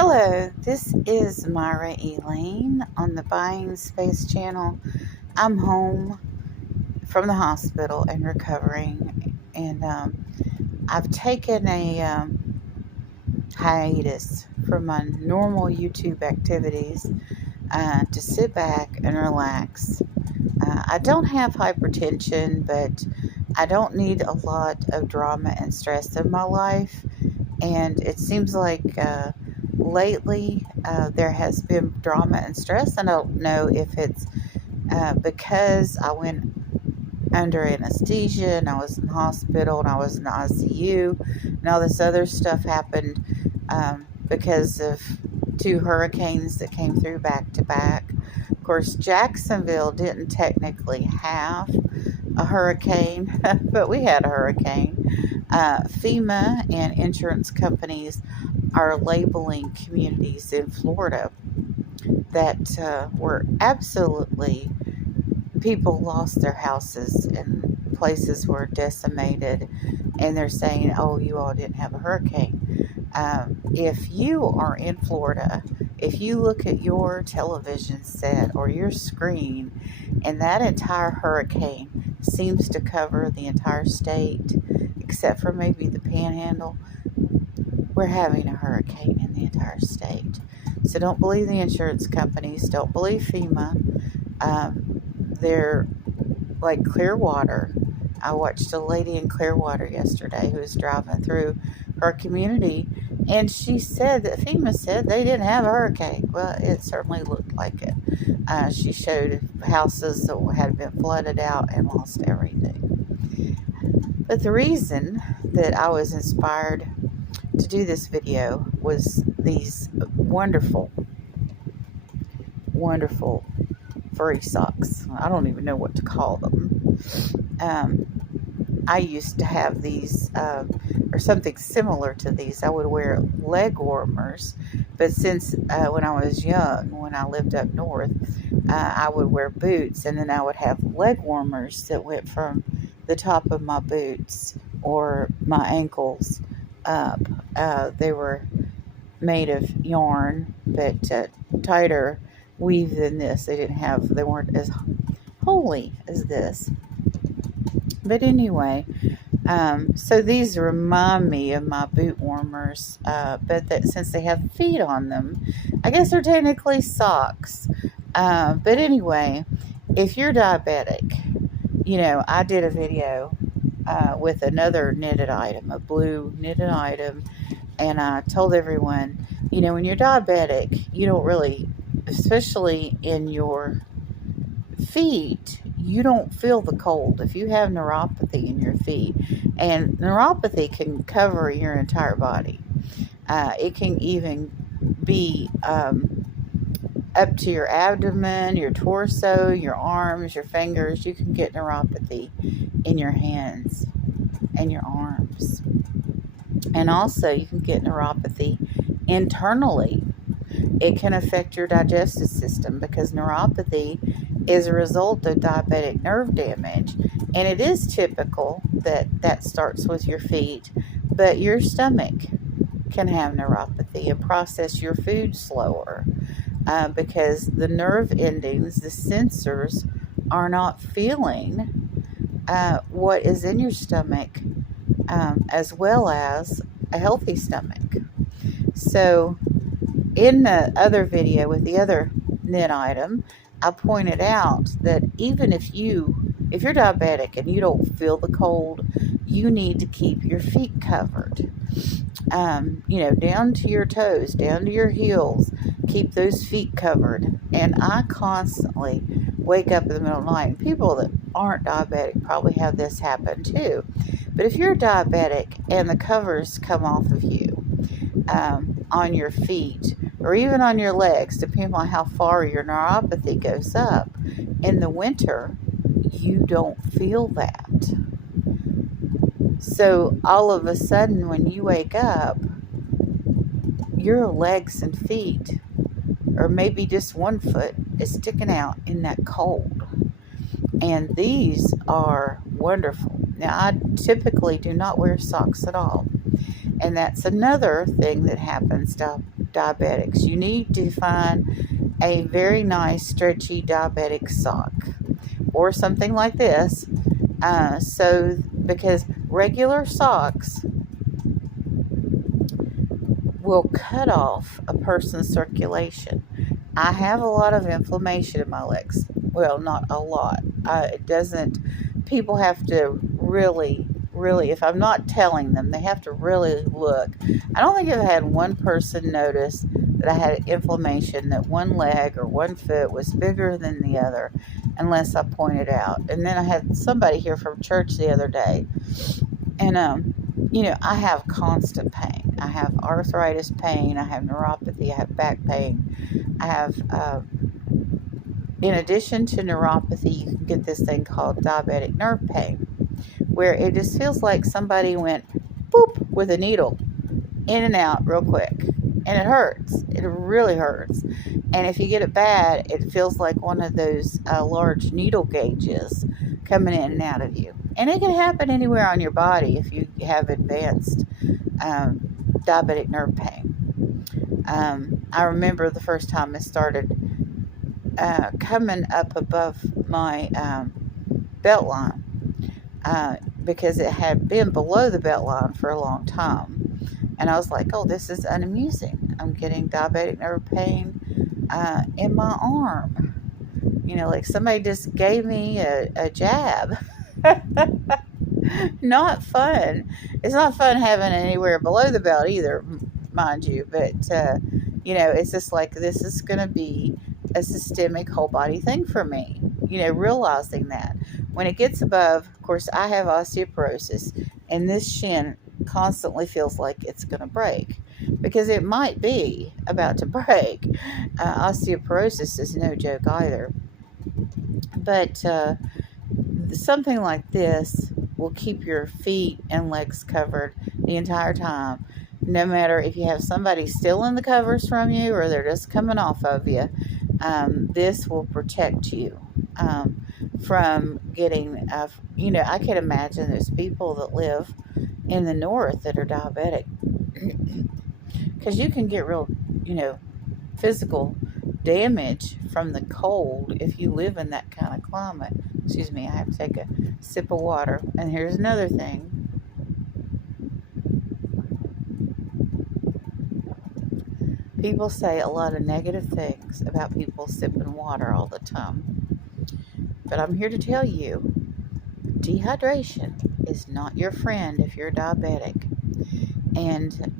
Hello, this is Myra Elaine on the Buying Space channel. I'm home from the hospital and recovering, and I've taken a hiatus from my normal YouTube activities to sit back and relax. I don't have hypertension, but I don't need a lot of drama and stress in my life. And it seems like lately there has been drama and stress. I don't know if it's because I went under anesthesia and I was in the hospital and I was in the ICU and all this other stuff happened because of two hurricanes that came through back to back. Of course, Jacksonville didn't technically have a hurricane, but we had a hurricane. FEMA and insurance companies are labeling communities in Florida that were absolutely, people lost their houses and places were decimated, and they're saying, oh, you all didn't have a hurricane. If you are in Florida, if you look at your television set or your screen and that entire hurricane seems to cover the entire state, except for maybe the panhandle, we're having a hurricane in the entire state. So don't believe the insurance companies, don't believe FEMA. They're like Clearwater. I watched a lady in Clearwater yesterday who was driving through her community, and she said that FEMA said they didn't have a hurricane. Well, it certainly looked like it. She showed houses that had been flooded out and lost everything. But the reason that I was inspired to do this video was these wonderful furry socks. I don't even know what to call them. I used to have these, or something similar to these. I would wear leg warmers, but since when I was young, when I lived up north, I would wear boots, and then I would have leg warmers that went from the top of my boots or my ankles up. They were made of yarn, but tighter weave than this. They weren't as holy as this. But anyway, so these remind me of my boot warmers, but since they have feet on them, I guess they're technically socks. But anyway, if you're diabetic, I did a video with another knitted item, a blue knitted item, and I told everyone, when you're diabetic, you don't really, especially in your feet, you don't feel the cold. If you have neuropathy in your feet, and neuropathy can cover your entire body, it can even be up to your abdomen, your torso, your arms, your fingers. You can get neuropathy in your hands and your arms. And also you can get neuropathy internally. It can affect your digestive system because neuropathy is a result of diabetic nerve damage. And it is typical that starts with your feet, but your stomach can have neuropathy and process your food slower because the nerve endings, the sensors, are not feeling what is in your stomach as well as a healthy stomach. So in the other video with the other knit item, I pointed out that even if you're diabetic and you don't feel the cold, you need to keep your feet covered. Down to your toes, down to your heels, keep those feet covered. And I constantly wake up in the middle of the night, and people that aren't diabetic probably have this happen too. But if you're diabetic and the covers come off of you on your feet or even on your legs, depending on how far your neuropathy goes up, in the winter, you don't feel that. So all of a sudden when you wake up, your legs and feet, or maybe just one foot, is sticking out in that cold. And these are wonderful. Now, I typically do not wear socks at all. And that's another thing that happens to diabetics. You need to find a very nice stretchy diabetic sock or something like this. Because regular socks will cut off a person's circulation. I have a lot of inflammation in my legs. Well, not a lot. It doesn't, people have to really, if I'm not telling them, they have to really look. I don't think I've had one person notice that I had inflammation, that one leg or one foot was bigger than the other, unless I point it out. And then I had somebody here from church the other day, and I have constant pain. I have arthritis pain. I have neuropathy. I have back pain. I have, in addition to neuropathy, you can get this thing called diabetic nerve pain, where it just feels like somebody went boop with a needle in and out real quick. And it hurts. It really hurts. And if you get it bad, it feels like one of those large needle gauges coming in and out of you. And it can happen anywhere on your body if you have advanced diabetic nerve pain. I remember the first time it started coming up above my belt line, because it had been below the belt line for a long time. And I was like, oh, this is unamusing. I'm getting diabetic nerve pain in my arm. Like somebody just gave me a jab. Not fun. It's not fun having it anywhere below the belt either, mind you. But, it's just like, this is going to be a systemic whole body thing for me. Realizing that. When it gets above, of course, I have osteoporosis, and this shin constantly feels like it's going to break, because it might be about to break. Osteoporosis is no joke either. But something like this will keep your feet and legs covered the entire time, no matter if you have somebody stealing the covers from you or they're just coming off of you. This will protect you from getting, I can imagine there's people that live in the north that are diabetic, because you can get real, physical damage from the cold if you live in that kind of climate. Excuse me, I have to take a sip of water. And here's another thing. People say a lot of negative things about people sipping water all the time. But I'm here to tell you, dehydration is not your friend if you're diabetic. And,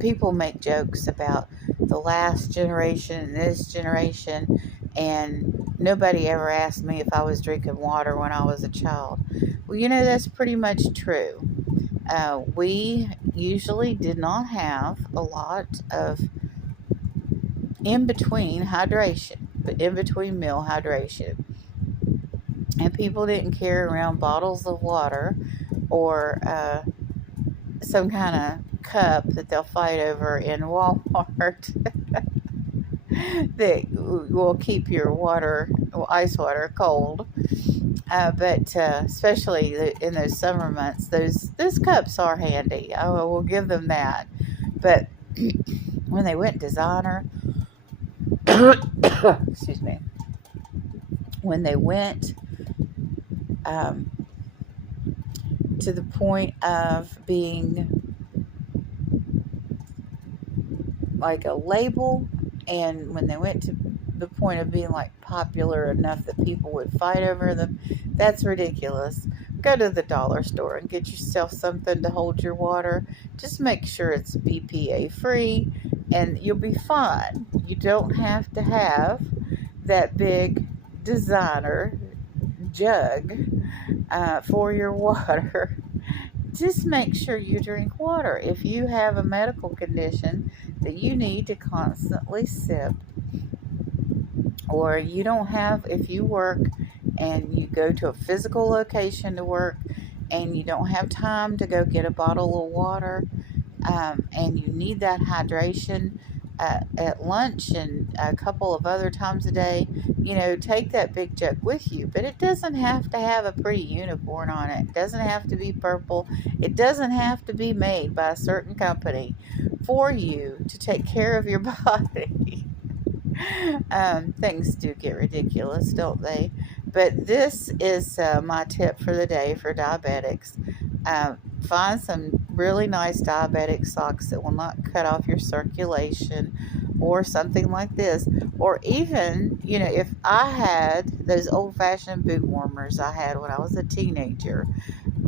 people make jokes about the last generation and this generation, and nobody ever asked me if I was drinking water when I was a child. Well, that's pretty much true. We usually did not have a lot of in-between hydration, but in-between meal hydration. And people didn't carry around bottles of water or some kind of cup that they'll fight over in Walmart that will keep your ice water cold. But especially in those summer months, those cups are handy. I will give them that. But when they went designer, excuse me, when they went to the point of being like a label, and when they went to the point of being like popular enough that people would fight over them, that's ridiculous. Go to the dollar store and get yourself something to hold your water. Just make sure it's BPA free, and you'll be fine. You don't have to have that big designer jug for your water. Just make sure you drink water. If you have a medical condition that you need to constantly sip, or you don't have, if you work and you go to a physical location to work and you don't have time to go get a bottle of water, and you need that hydration, at lunch and a couple of other times a day, take that big jug with you. But it doesn't have to have a pretty unicorn on it. It doesn't have to be purple. It doesn't have to be made by a certain company for you to take care of your body. Things do get ridiculous, don't they? But this is my tip for the day for diabetics. Find some really nice diabetic socks that will not cut off your circulation, or something like this. Or even, if I had those old-fashioned boot warmers I had when I was a teenager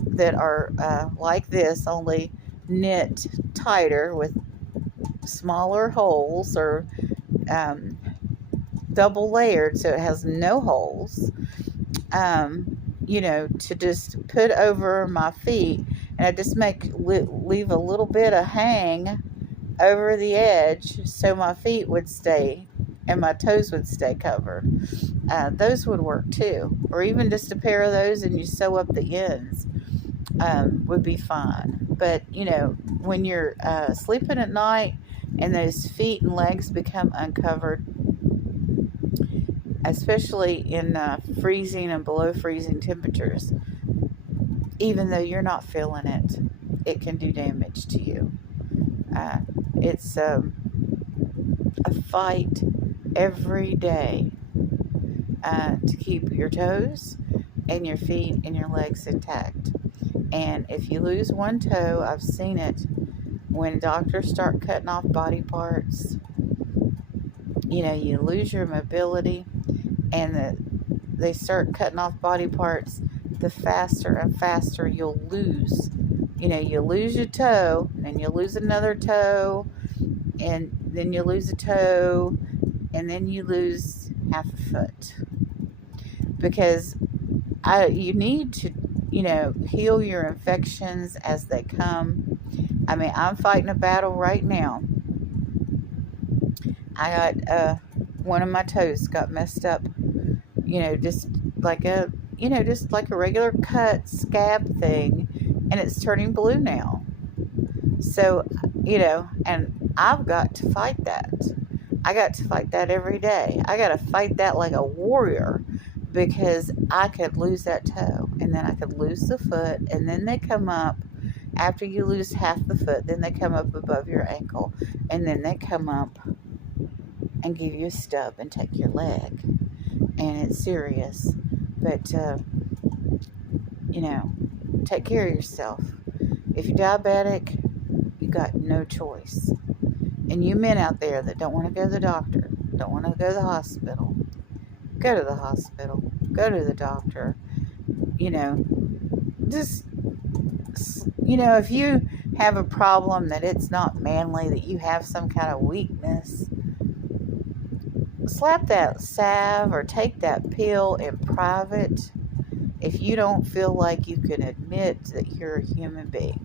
that are like this, only knit tighter with smaller holes, or double layered so it has no holes, to just put over my feet, and I just leave a little bit of hang over the edge so my feet would stay and my toes would stay covered. Those would work too. Or even just a pair of those and you sew up the ends would be fine. But, when you're sleeping at night and those feet and legs become uncovered, especially in freezing and below freezing temperatures, even though you're not feeling it, it can do damage to you. It's a fight every day to keep your toes and your feet and your legs intact. And if you lose one toe, I've seen it when doctors start cutting off body parts. You lose your mobility, and they start cutting off body parts, the faster and faster you'll lose. You lose your toe, and you lose another toe, and then you lose a toe, and then you lose half a foot. Because you need to, heal your infections as they come. I'm fighting a battle right now. I got one of my toes got messed up, just like a regular cut scab thing, and it's turning blue now. So, and I've got to fight that. I got to fight that every day. I got to fight that like a warrior, because I could lose that toe, and then I could lose the foot, and then they come up. After you lose half the foot, then they come up above your ankle, and then they come up and give you a stub and take your leg. And it's serious. But, take care of yourself. If you're diabetic, you got no choice. And you men out there that don't want to go to the doctor, don't want to go to the hospital, go to the hospital, go to the doctor. If you have a problem that it's not manly, that you have some kind of weakness, slap that salve or take that pill in private if you don't feel like you can admit that you're a human being.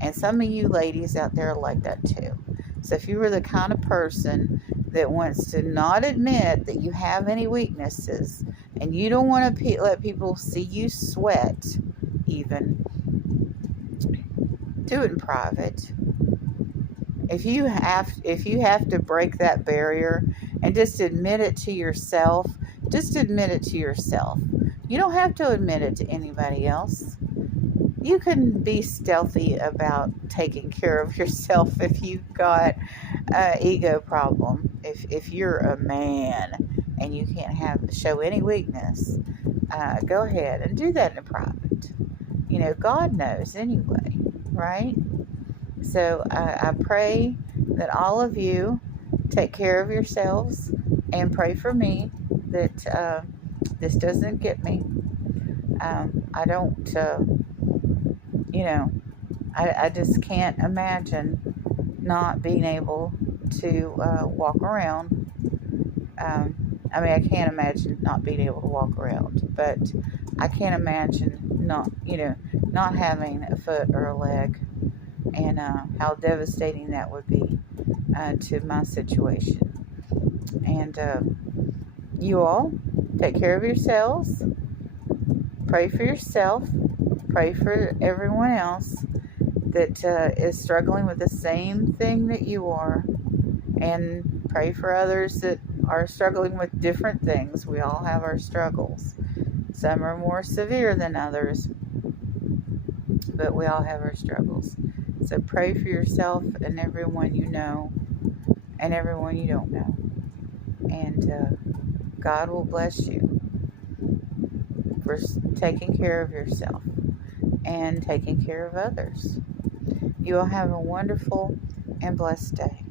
And some of you ladies out there are like that too. So if you were the kind of person that wants to not admit that you have any weaknesses, and you don't want to let people see you sweat even, do it in private. If you have to break that barrier and just admit it to yourself, just admit it to yourself. You don't have to admit it to anybody else. You can be stealthy about taking care of yourself if you've got an ego problem. If you're a man and you can't show any weakness, go ahead and do that in private. God knows anyway, right? So I pray that all of you take care of yourselves, and pray for me that this doesn't get me. I don't, I just can't imagine not being able to walk around. I can't imagine not being able to walk around, but I can't imagine not having a foot or a leg, and how devastating that would be to my situation. And you all take care of yourselves. Pray for yourself. Pray for everyone else that is struggling with the same thing that you are. And pray for others that are struggling with different things. We all have our struggles. Some are more severe than others, but we all have our struggles. So pray for yourself and everyone you know and everyone you don't know. And God will bless you for taking care of yourself and taking care of others. You will have a wonderful and blessed day.